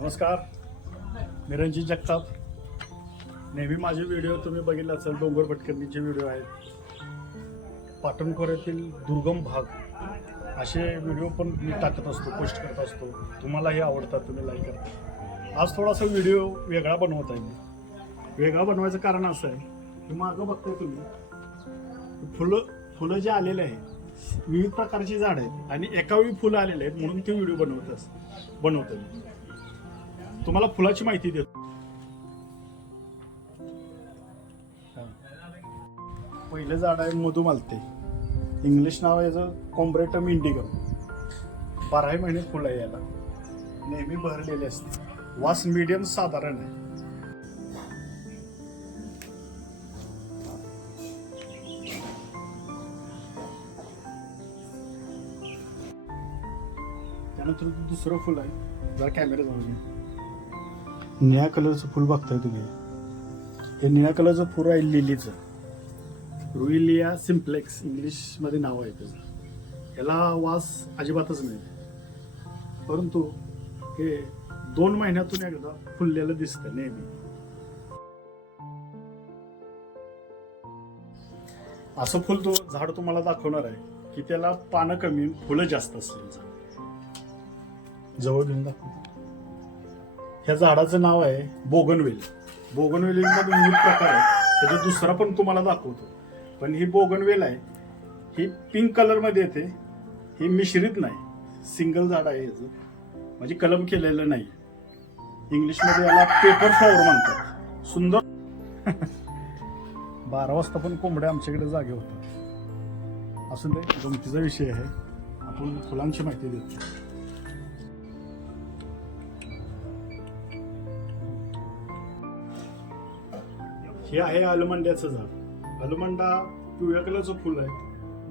नमस्कार. मी रंजित जगताप. नेहमी माझे व्हिडिओ तुम्ही बघितला असेल डोंगर भटकरणीचे व्हिडिओ आहेत. पाटण खोऱ्यातील दुर्गम भाग असे व्हिडिओ पण मी टाकत असतो पोस्ट करत असतो. तुम्हालाही आवडतात तुम्ही लाईक करता. आज थोडासा व्हिडिओ वेगळा बनवत आहे मी. वेगळा बनवायचं कारण असं आहे की मागं बघताय तुम्ही. फुलं फुलं जे आलेले आहेत विविध प्रकारची झाडं आहेत आणि एकावेळी फुलं आलेले आहेत म्हणून ते व्हिडिओ बनवत बनवतो मी. तुम्हाला फुलाची माहिती देतो. पहिलं झाड आहे मधुमालते इंग्लिश नाव आहे याचं कॉम्ब्रेटम इंडिगम. बाराही महिने फुलं आहे याला. नेहमी बहरलेले असते. वास मीडियम साधारण आहे. त्यानंतर दुसरं फुल आहे. जरा कॅमेरा जाऊन घ्या निळ्या कलरचं फुल बघताय तुम्ही. हे निळ्या कलरचं फुल आहे लिलीचं. रुईलिया सिम्प्लेक्स इंग्लिशमध्ये नाव आहे त्याचं याला वास अजिबातच नाही. परंतु हे दोन महिन्यातून एकदा फुललेलं दिसतं नेहमी. असं फुल तो झाड तुम्हाला दाखवणार आहे की त्याला पानं कमी फुलं जास्त असतील. जवळ घेऊन दाखव. ह्या झाडाचं नाव आहे बोगनवेल. बोगनवेल विविध प्रकार आहेत त्याचा दुसरा पण तुम्हाला दाखवतो. पण ही बोगनवेल आहे. ही पिंक कलरमध्ये येते. ही मिश्रित नाही. सिंगल झाड आहे याचं. म्हणजे कलम केलेलं नाही. इंग्लिशमध्ये याला पेपर फ्लॉवर म्हणतात. सुंदर. बारा वाजता पण कोंबड्या आमच्याकडे जागे होतात. असून ते गमतीचा विषय आहे. आपण फुलांची माहिती देतो. हे आहे अलमंड्याचं झाड. अलमंडा पिवळ्या कलरचं फुल आहे.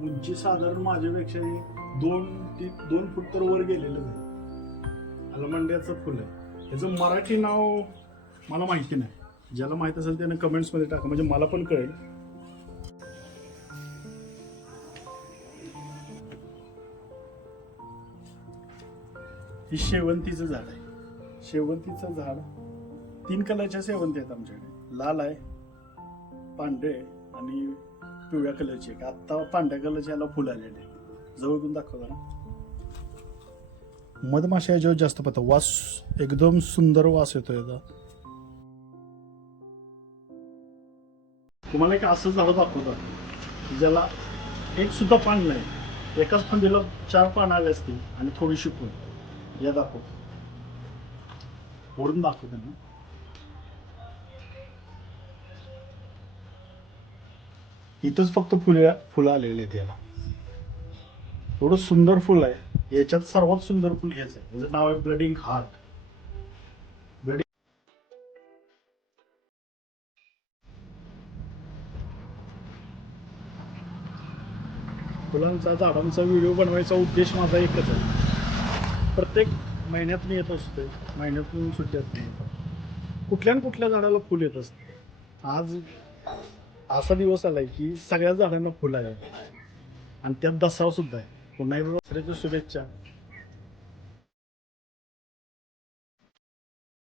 उंची साधारण माझ्यापेक्षा दोन ती दोन फूट तर वर गेलेलं आहे. अलमंड्याचं फुल आहे. ह्याचं मराठी नाव मला माहिती नाही. ज्याला माहीत असेल त्याने कमेंट्समध्ये टाका. म्हणजे मला पण कळेल. ही शेवंतीचं झाड आहे. शेवंतीचं झाड तीन कलरच्या शेवंती आहेत आमच्याकडे. लाल आहे पांढरे आणि पिवळ्या कलरचे आता आत्ता पांढऱ्या कलरचे याला फुल आलेले जवळ दाखव जरा. मधमाशा याच्यावर जास्त पडतात वास एकदम सुंदर वास येतो याचा. तुम्हाला एक असं झाड दाखवतात ज्याला एक सुद्धा पान नाही. एकाच फांदीला चार पान आले असतील आणि थोडीशी पण या दाखव. फोडून दाखवते ना इथंच फक्त फुले फुलं आलेली आहेत याला. एवढं सुंदर फुल आहे. याच्यात सर्वात सुंदर फुल हेच आहे. याचं नाव आहे ब्लडिंग हार्ट. ब्लडिंग फुलांचा झाडांचा व्हिडिओ बनवायचा उद्देश माझा एकच आहे. प्रत्येक महिन्यातून येत असते महिन्यातून सुट्ट्यात कुठल्या न कुठल्या झाडाला फुल येत असते आज असा दिवस आलाय की सगळ्या झाडांना फुलं आहे आणि त्यात दसरा सुद्धा आहे. पुन्हा एकदा दसऱ्याच्या शुभेच्छा.